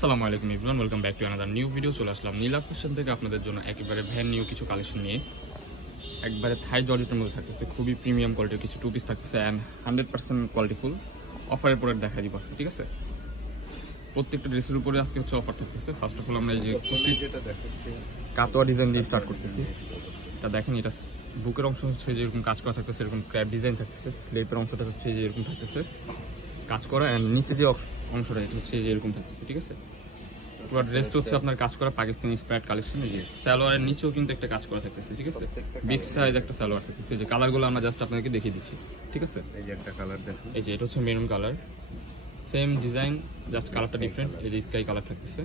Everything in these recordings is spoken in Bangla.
আসসালামু আলাইকুম everyone, welcome back to another new video. চলে আসলাম নীলা ফ্যাশন থেকে আপনাদের জন্য একেবারে ভ্যান নিউ কিছু কালেকশন নিয়ে। একবারে থাই জর্জেটের মধ্যে থাকতেছে, খুবই প্রিমিয়াম কোয়ালিটির কিছু টু পিস থাকতেছে অ্যান্ড 100% কোয়ালিটিফুল অফারের প্রোডাক্ট দেখা দিব আজকে, ঠিক আছে? প্রত্যেকটা ড্রেসের উপরে আজকে হচ্ছে অফার থাকতেছে। ফার্স্ট অফ অল আমরা এই যে কাতোয়া ডিজাইন দিয়ে স্টার্ট করতেছি। এটা দেখেন, এটা বুকের অংশ হচ্ছে যেরকম কাজ করা থাকতেছে, এরকম ক্র্যাপ ডিজাইন থাকতেছে। স্লেপের অংশটা হচ্ছে যেরকম থাকতেছে কাজ করা, অ্যান্ড নিচে যে অংশটা এটা হচ্ছে যেরকম থাকতেছে, ঠিক আছে? পুরো ড্রেসটা হচ্ছে আপনার কাজ করা পাকিস্তানি ইন্সপায়ার্ড কালেকশন। এই যে সালোয়ারের নিচেও কিন্তু একটা কাজ করা থাকতেছে, ঠিক আছে? বিগ সাইজ একটা সালোয়ার থাকতেছে। যে কালারগুলো আমরা জাস্ট আপনাদেরকে দেখিয়ে দিচ্ছি, ঠিক আছে? এই যে একটা কালার দেখুন, এই যে এটা হচ্ছে maroon colour, same design, just কালারটা ডিফারেন্ট। এই যে স্কাই কালার থাকতেছে,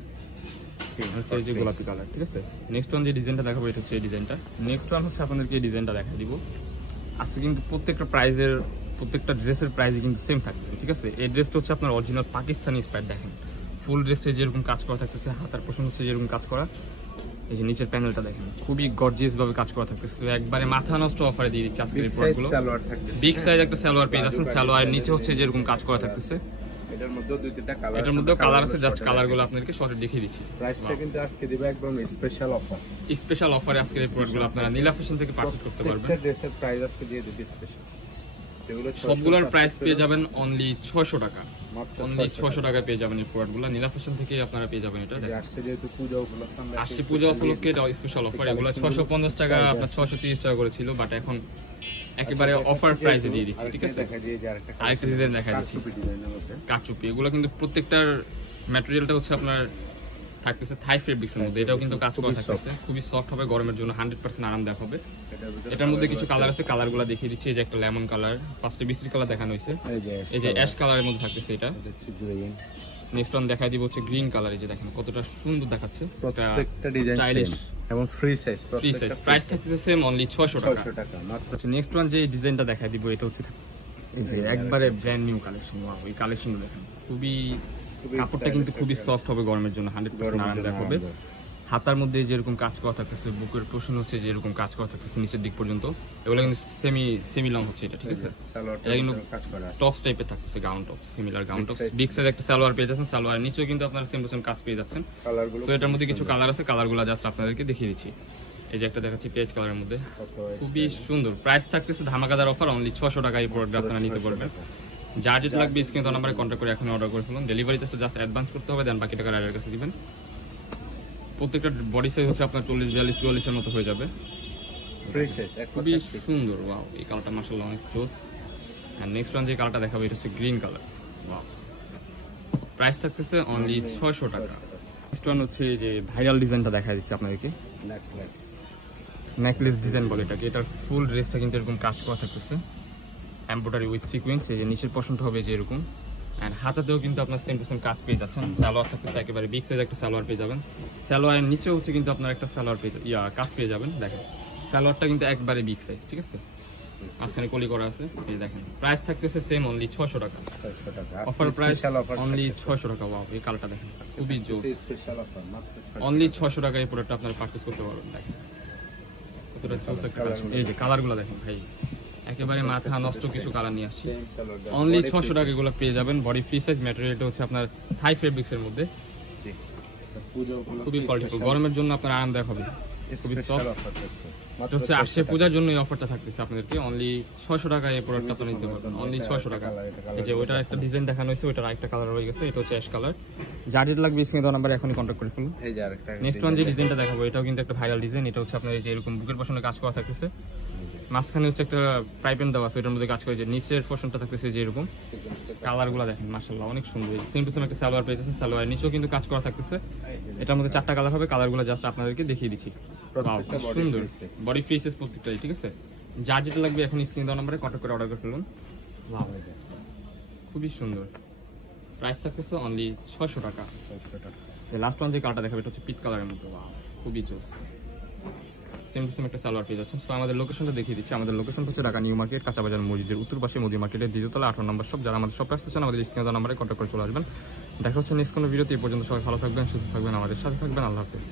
হচ্ছে এই যে গোলাপি কালার, ঠিক আছে? নেক্সট ওয়ান যে ডিজাইনটা দেখাবো এটা হচ্ছে এই ডিজাইনটা। নেক্সট ওয়ান হচ্ছে আপনাদেরকে এই ডিজাইনটা দেখা দিব। আজকে কিন্তু প্রত্যেকটা ড্রেসের প্রাইসে কিন্তু সেম থাকতেছে, ঠিক আছে? এই ড্রেসটা হচ্ছে আপনার অরিজিনাল পাকিস্তানি ইন্সপায়ার্ড। দেখেন ফুল ড্রেসটা যেরকম কাজ করা থাকতেছে, হাতার পোর্শন হচ্ছে যেরকম কাজ করা। এই যে নিচের প্যানেলটা দেখেন, খুবই গর্জিয়াস ভাবে কাজ করা থাকতেছে। একবারে মাথা নষ্ট অফারে দিয়ে দিচ্ছে আজকের এই প্রোডাক্টগুলো। বিগ সাইজ একটা সালোয়ার পেয়ে যাচ্ছেন, সালোয়ারের নিচে হচ্ছে যেরকম কাজ করা থাকতেছে। এটার মধ্যে দুই তিনটা কালার, এটার মধ্যেও কালার আছে, জাস্ট কালারগুলো আপনাদেরকে শর্টে দেখিয়ে দিচ্ছি। প্রাইসটা কিন্তু আজকে দিব একদম স্পেশাল অফার। স্পেশাল অফারে আজকের এই প্রোডাক্টগুলো আপনারা নীলা ফ্যাশন থেকে পারচেজ করতে পারবেন। প্রত্যেকটা ড্রেসের প্রাইস আজকে দিয়ে দিচ্ছি স্পেশাল। সবগুলোর প্রাইস পেয়ে যাবেন অনলি 600 টাকা। অনলি 600 টাকায় পেয়ে যাবেন এই প্রোডাক্টগুলো। নীলা ফ্যাশন থেকে আপনারা পেয়ে যাবেন এটা। আজকে যেহেতু পূজা উপলক্ষে, আসছে পূজা উপলক্ষে এটা স্পেশাল অফার। এগুলো 650 টাকা, আপনার 630 টাকা করে ছিল, বাট এখন একেবারে অফার প্রাইসে দিয়ে দিচ্ছি, ঠিক আছে? আরেকটা ডিজাইন দেখা দিচ্ছি, কাটচুপি। এগুলো কিন্তু প্রত্যেকটার ম্যাটেরিয়ালটা হচ্ছে আপনার থাকতেছে থাই ফেব্রিক্সের মধ্যে। এটাও কিন্তু কাজ করা থাকতেছে, খুবই সফট হবে, গরমের জন্য 100% আরামদায়ক হবে। এটার মধ্যে কিছু কালার আছে, কালারগুলো দেখিয়ে দিচ্ছি। এই যে একটা লেমন কালার, ফার্স্টে বিস্কিট কালার দেখানো হয়েছে। এই যে অ্যাশ কালারের মধ্যে থাকতেছে এটা। নেক্সট ওয়ান দেখাই দিব হচ্ছে গ্রিন কালার। এই যে দেখেন কতটা সুন্দর দেখাচ্ছে, প্রত্যেকটা ডিজাইন সেম এবং ফ্রি সাইজ। প্রাইস থাকতেছে সেম অনলি 600 টাকা মাত্র। নেক্সট ওয়ান যে ডিজাইনটা দেখাই দিব এটা হচ্ছে এই যে একবারে ব্র্যান্ড নিউ কালেকশন। ওই কালেকশনগুলো দেখেন, খুবই কাপড়টা কিন্তু খুবই সফট হবে, গরমের জন্য 100% আরামদায়ক হবে। হাতার মধ্যে যেরকম কাজ করা থাকতেছে, বুকের পোর্শন হচ্ছে যেরকম কাজ করা থাকতেছে নিচের দিক পর্যন্ত। এগুলো কিন্তু সেমি লং হচ্ছে এটা, ঠিক আছে? এটা কিন্তু টপস টাইপের থাকতেছে, gown tops, similar gown tops. Big size একটা সালোয়ার পেয়ে যাচ্ছেন, সালোয়ারের নিচেও কিন্তু আপনারা সেম টু সেম কাজ পেয়ে যাচ্ছেন। তো এটার মধ্যে কিছু কালার আছে, কালারগুলো জাস্ট আপনাদেরকে দেখিয়ে দিচ্ছি। এই যে একটা দেখাচ্ছি পেজ কালারের মধ্যে, খুবই সুন্দর। প্রাইস থাকতেছে ধামাকাদার অফার, অনলি 600 টাকা এই প্রোডাক্ট আপনারা নিতে পারবেন। যার যেটা লাগবে স্ক্রিনে দেওয়া নাম্বারে কন্ট্যাক্ট করে এখন অর্ডার করে ফেলুন। ডেলিভারি চার্জটা জাস্ট অ্যাডভান্স করতে হবে, দেন বাকি টাকা রাইডারের কাছে দিবেন। প্রত্যেকটা বডি সাইজ হচ্ছে আপনার 40, 42, 44 এর মতো হয়ে যাবে। খুবই সুন্দর, ওয়াও! এই কালারটা মাশাআল্লাহ অনেক জোস। আর নেক্সট ওয়ান যে কালারটা দেখাবো এটা হচ্ছে গ্রিন কালার, ওয়াও! প্রাইস থাকতেছে অনলি 600 টাকা। নেক্সট ওয়ান হচ্ছে এই যে ভাইরাল ডিজাইনটা দেখা দিচ্ছি আপনাদেরকে, নেকলেস ডিজাইন বলে এটাকে। এটার ফুল ড্রেসটা কিন্তু এরকম কাজ করা থাকতেছে, এমব্রয়ডারি উইথ সিকোয়েন্স। এই যে নিচের পোর্শনটা হবে যে এরকম, এন্ড হাতাতেও কিন্তু আপনার সেম টু সেম কাজ পেয়ে যাচ্ছেন। সালোয়ার থাকতেছে একেবারে বিগ সাইজ একটা সালোয়ার পেয়ে যাবেন। সালোয়ারের নিচেও হচ্ছে কিন্তু আপনার একটা সালোয়ার কাজ পেয়ে যাবেন। দেখেন সালোয়ারটা কিন্তু একবারে বিগ সাইজ, ঠিক আছে? মাঝখানে কলি করা আছে। এই দেখেন প্রাইস থাকতেছে সেম অনলি 600 টাকা। অফার প্রাইস অনলি 600 টাকা। ওয়াও! এই কালারটা দেখেন, খুবই জোস। অনলি 600 টাকা এই প্রোডাক্টটা আপনারা পারচেজ করতে পারবেন। দেখেন কতটা জোস একটা কালেকশন। এই যে কালারগুলো দেখেন ভাই, একেবারে মাথা নষ্ট কিছু কালার নিয়ে আসছি। অনলি 600 টাকা এগুলো পেয়ে যাবেন। বডি ফ্রি সাইজ, ম্যাটেরিয়ালটা হচ্ছে আপনার থাই ফেব্রিক্সের মধ্যে, খুবই কোয়ালিটিফুল, গরমের জন্য আপনার আরামদায়ক হবে, খুবই সফট। এটা হচ্ছে আসছে পূজার জন্য এই অফারটা থাকতেছে আপনাদেরকে। অনলি 600 টাকা এই প্রোডাক্টটা আপনারা নিতে পারবেন, অনলি 600 টাকা। এই যে ওইটার একটা ডিজাইন দেখানো হয়েছে, ওইটার আরেকটা কালার রয়ে গেছে, এটা হচ্ছে অ্যাশ কালার। যার যেটা লাগবে স্ক্রিনে দেওয়া নাম্বারে এখনই কন্ট্যাক্ট করে ফেলুন। নেক্সট ওয়ান যে ডিজাইনটা দেখাবো এটাও কিন্তু একটা ভাইরাল ডিজাইন। এটা হচ্ছে আপনার এই যে এরকম বুকের পোর্শনে কাজ করা থাকতেছে, মাঝখানে হচ্ছে একটা পাইপেন দেওয়া আছে, ওইটার মধ্যে কাজ করে। যে নিচের পোর্শনটা থাকতেছে যে এরকম, কালারগুলো দেখেন মাশাআল্লাহ অনেক সুন্দর। সেম টু সেম একটা সালোয়ার পেয়েছেন, সালোয়ার নিচেও কিন্তু কাজ করা থাকতেছে। এটার মধ্যে 4টা কালার হবে, কালারগুলো জাস্ট আপনাদেরকে দেখিয়ে দিচ্ছি। সুন্দর বডি ফ্রি সাইজ প্রত্যেকটাই, ঠিক আছে? যার যেটা লাগবে এখন স্ক্রিন দেওয়া নাম্বারে কন্ট্যাক্ট করে অর্ডার করে ফেলুন। খুবই সুন্দর, প্রাইস থাকতেছে অনলি 600 টাকা। লাস্ট ওয়ান যে কালারটা দেখাবে এটা হচ্ছে পিট কালারের মধ্যে, খুবই জোস। সেম টু সেম একটা সালোয়ার পেয়ে যাচ্ছেন। তো আমাদের লোকেশনটা দেখিয়ে দিচ্ছি। আমাদের লোকেশন হচ্ছে ঢাকা নিউ মার্কেট, কাঁচাবাজার মসজিদের উত্তর পাশে, মোদি মার্কেটের দ্বিতীয়তলা 18 নম্বর শপ। যারা আমাদের শপে আসতেছেন আমাদের স্ক্রিনে নাম্বারে কন্ট্যাক্ট করে চলে আসবেন। দেখা হচ্ছে নেক্সট কোনো ভিডিওতে। এই পর্যন্ত সবাই ভালো থাকবেন, সুস্থ থাকবেন, আমাদের সাথে থাকবেন। আল্লাহ হাফেজ।